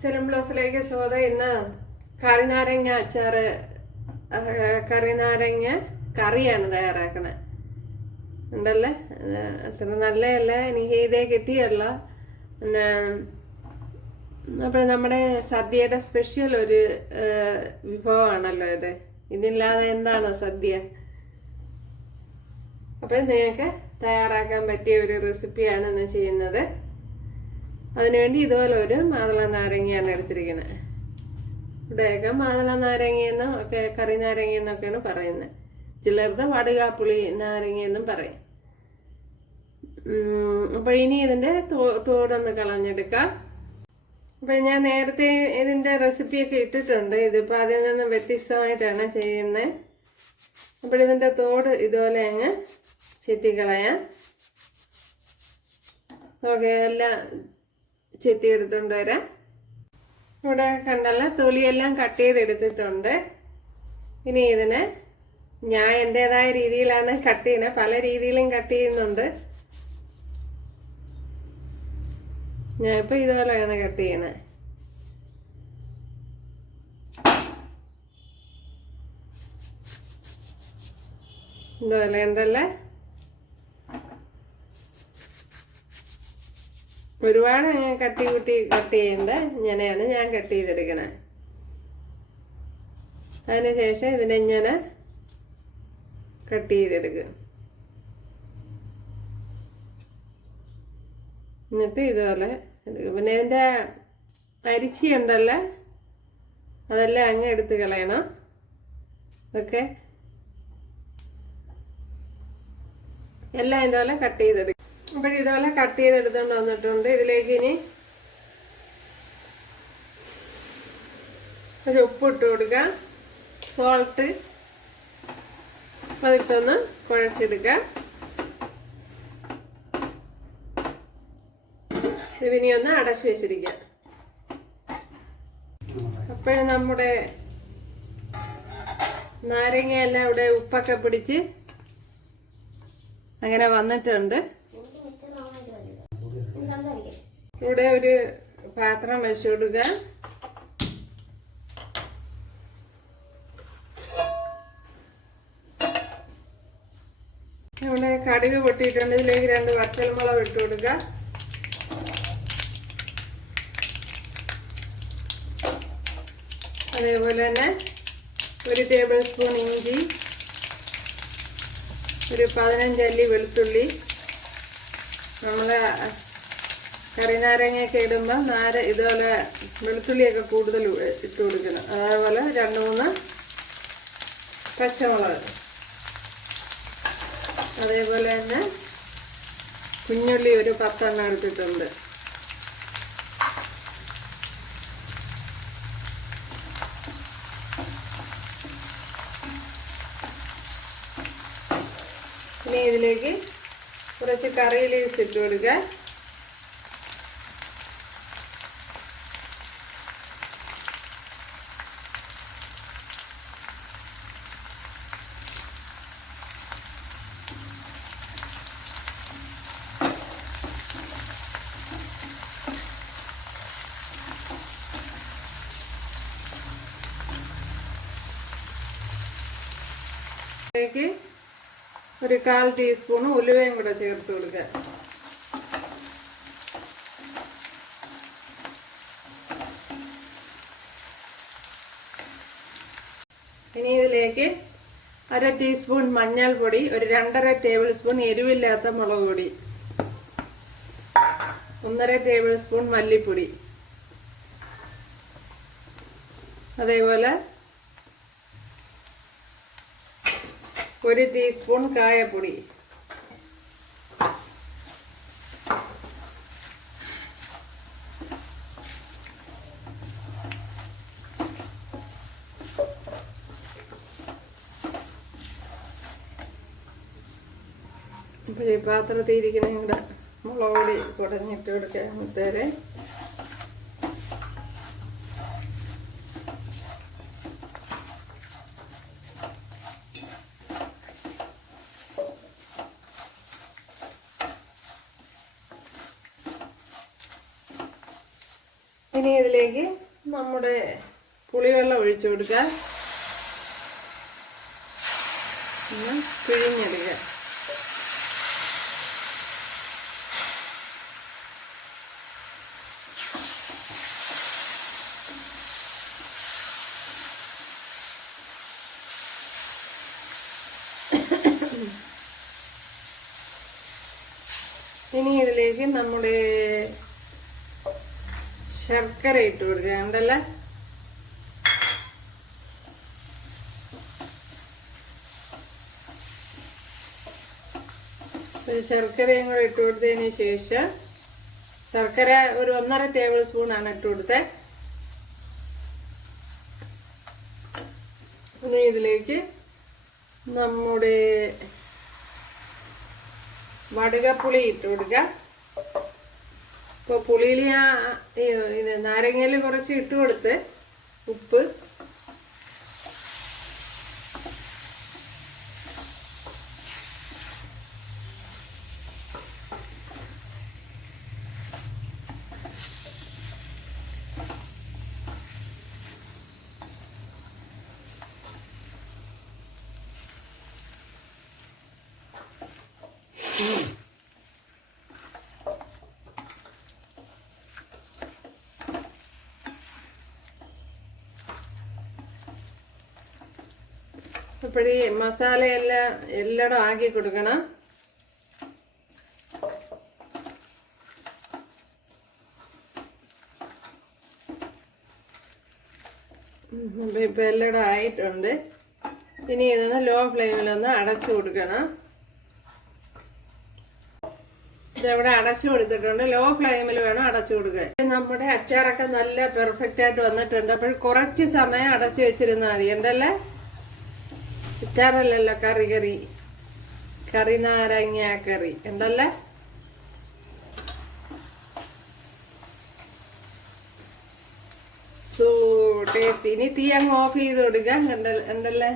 സെലം ബ്ലോസിലേക്ക് സ്വാഗതം. ഇന്ന് കറിനാരങ്ങ അച്ചാറ് കറിനാരങ്ങ കറിയാണ് തയ്യാറാക്കണത്. ഉണ്ടല്ലേ, അത്ര നല്ലതല്ല, എനിക്ക് ഇതേ കിട്ടിയല്ല. പിന്നെ അപ്പോൾ നമ്മുടെ സദ്യയുടെ സ്പെഷ്യൽ ഒരു വിഭവമാണല്ലോ ഇത്. ഇതില്ലാതെ എന്താണ് സദ്യ? അപ്പോൾ നിങ്ങൾക്ക് തയ്യാറാക്കാൻ പറ്റിയ ഒരു റെസിപ്പിയാണ് ഇന്ന് ചെയ്യുന്നത്. അതിനുവേണ്ടി ഇതുപോലെ ഒരു മാതള നാരങ്ങയാണ് എടുത്തിരിക്കുന്നത്. ഇവിടെയൊക്കെ മാതള നാരങ്ങയെന്നും ഒക്കെ കറി നാരങ്ങയെന്നൊക്കെയാണ് പറയുന്നത്. ചിലരുടെ വടുകാപ്പുളി നാരങ്ങയെന്നും പറയും. അപ്പോൾ ഇനി ഇതിൻ്റെ തോടൊന്ന് കളഞ്ഞെടുക്കാം. അപ്പോൾ ഞാൻ നേരത്തെ ഇതിൻ്റെ റെസിപ്പിയൊക്കെ ഇട്ടിട്ടുണ്ട്. ഇതിപ്പോൾ അതിൽ നിന്ന് വ്യത്യസ്തമായിട്ടാണ് ചെയ്യുന്നത്. അപ്പോൾ ഇതിൻ്റെ തോട് ഇതുപോലെ അങ്ങ് ചെത്തിക്കളയാം. ഓക്കെ, എല്ലാം ചെത്തി എടുത്തുകൊണ്ട് വരാം. ഇവിടെ കണ്ടല്ല, തൊലിയെല്ലാം കട്ട് ചെയ്തെടുത്തിട്ടുണ്ട്. ഇനി ഇതിനെ ഞാൻ എൻ്റെതായ രീതിയിലാണ് കട്ട് ചെയ്യുന്നത്. പല രീതിയിലും കട്ട് ചെയ്യുന്നുണ്ട്. ഞാൻ ഇപ്പം ഇതുപോലെയാണ് കട്ട് ചെയ്യണത്. ഇതുപോലെ ഉണ്ടല്ലേ. ഒരുപാട് കട്ട് ചെയ്യേണ്ട, ഇങ്ങനെയാണ് ഞാൻ കട്ട് ചെയ്തെടുക്കണേ. അതിനുശേഷം ഇതിനെ ഇങ്ങനെ കട്ട് ചെയ്തെടുക്കുക. എന്നിട്ട് ഇതുപോലെ എടുക്കുക. പിന്നെ ഇതിൻ്റെ അരിച്ചി ഉണ്ടല്ലോ, അതെല്ലാം അങ്ങ് എടുത്ത് കളയണം. ഓക്കെ, എല്ലാം ഇതുപോലെ കട്ട് ചെയ്തെടുക്കുക. അപ്പോൾ ഇതുപോലെ കട്ട് ചെയ്തെടുത്തുകൊണ്ട് വന്നിട്ടുണ്ട്. ഇതിലേക്ക് ഇനി ഒരു ഉപ്പ് ഇട്ട് കൊടുക്കുക, സോൾട്ട്, അതിട്ടൊന്ന് കുഴച്ചെടുക്കുക. ഇതിനി ഒന്ന് അടച്ചു വെച്ചിരിക്കുക. അപ്പോഴും നമ്മുടെ നാരങ്ങയെല്ലാം ഇവിടെ ഉപ്പൊക്കെ പിടിച്ച് അങ്ങനെ വന്നിട്ടുണ്ട്. ഇവിടെ ഒരു പാത്രം വെച്ചു കൊടുക്കുക. ഇവിടെ കടുക് പൊട്ടിയിട്ടുണ്ട്. ഇതിലേക്ക് 2 വറ്റൽമുളക് ഇട്ട് കൊടുക്കുക. അതേപോലെ തന്നെ 1 ടേബിൾ സ്പൂൺ ഇഞ്ചി, ഒരു 15 അല്ലി വെളുത്തുള്ളി. നമ്മൾ കറിനാരങ്ങയൊക്കെ ഇടുമ്പോൾ ഇതുപോലെ വെളുത്തുള്ളിയൊക്കെ കൂടുതൽ ഇട്ട് കൊടുക്കണം. അതേപോലെ 2-3 പച്ചമുളക്, അതേപോലെ തന്നെ കുഞ്ഞുള്ളി ഒരു 10 എണ്ണം എടുത്തിട്ടുണ്ട്. ഇനി ഇതിലേക്ക് കുറച്ച് കറി ലീവ്സ് ഇട്ട് കൊടുക്കുക. ഇതിലേക്ക് ഒരു 1/4 ടീസ്പൂൺ ഉലുവയും കൂടെ ചേർത്ത് കൊടുക്കുക. ഇനി ഇതിലേക്ക് 1/2 ടീസ്പൂൺ മഞ്ഞൾപ്പൊടി, ഒരു 2.5 ടേബിൾ സ്പൂൺ എരിവില്ലാത്ത മുളക് പൊടി, 1.5 ടേബിൾ സ്പൂൺ മല്ലിപ്പൊടി, അതേപോലെ 1 ടീസ്പൂൺ കായപ്പൊടി, അപ്പോൾ ഈ പാത്രത്തിൽ ഇരിക്കുന്ന ഇവിടെ മുളക് പൊടി കുടഞ്ഞിട്ട് കൊടുക്കുക. മുത്തേരെ ഇനി ഇതിലേക്ക് നമ്മുടെ പുളിവെള്ളം ഒഴിച്ചു കൊടുക്കുക. പിഴിഞ്ഞെടുക്കുക. ഇനി ഇതിലേക്ക് നമ്മുടെ ശർക്കര ഇട്ട് കൊടുക്കുക. ഉണ്ടല്ലേ, ശർക്കരയും കൂടെ ഇട്ട് കൊടുത്തതിന് ശേഷം ശർക്കര ഒരു 1.5 ടേബിൾ സ്പൂൺ ആണ് ഇട്ട് കൊടുത്തത്. ഇനി ഇതിലേക്ക് നമ്മുടെ വടുകപ്പുളി ഇട്ട് കൊടുക്കുക. ഇപ്പോൾ പുളിയിൽ ഇത് നാരങ്ങയിൽ കുറച്ച് ഇട്ട് കൊടുത്ത് ഉപ്പ്, അപ്പോഴീ മസാലയെല്ലാം എല്ലായിടും ആക്കി കൊടുക്കണം. അപ്പം ഇപ്പം എല്ലായിടും ആയിട്ടുണ്ട്. ഇനി ഇതൊന്ന് ലോ ഫ്ലെയിമിലൊന്ന് അടച്ചു കൊടുക്കണം. ഇതെവിടെ അടച്ചു കൊടുത്തിട്ടുണ്ട്. ലോ ഫ്ലെയിമിൽ വേണം അടച്ചു കൊടുക്കുക. നമ്മുടെ അച്ചാറൊക്കെ നല്ല പെർഫെക്റ്റ് ആയിട്ട് വന്നിട്ടുണ്ട്. അപ്പോൾ കുറച്ച് സമയം അടച്ചു വെച്ചിരുന്നാൽ മതി. ഉണ്ടല്ലേ, അച്ചാറല്ലല്ലോ, കറി നാരങ്ങ കറി ഉണ്ടല്ലേ. So taste. ഇനി തീ അങ്ങ് ഓഫ് ചെയ്ത് കൊടുക്കാം. ഉണ്ടല്ലേ,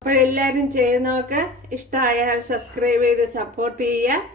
അപ്പോഴെല്ലാരും ചെയ്യുന്നതൊക്കെ ഇഷ്ടമായാൽ സബ്സ്ക്രൈബ് ചെയ്ത് സപ്പോർട്ട് ചെയ്യുക.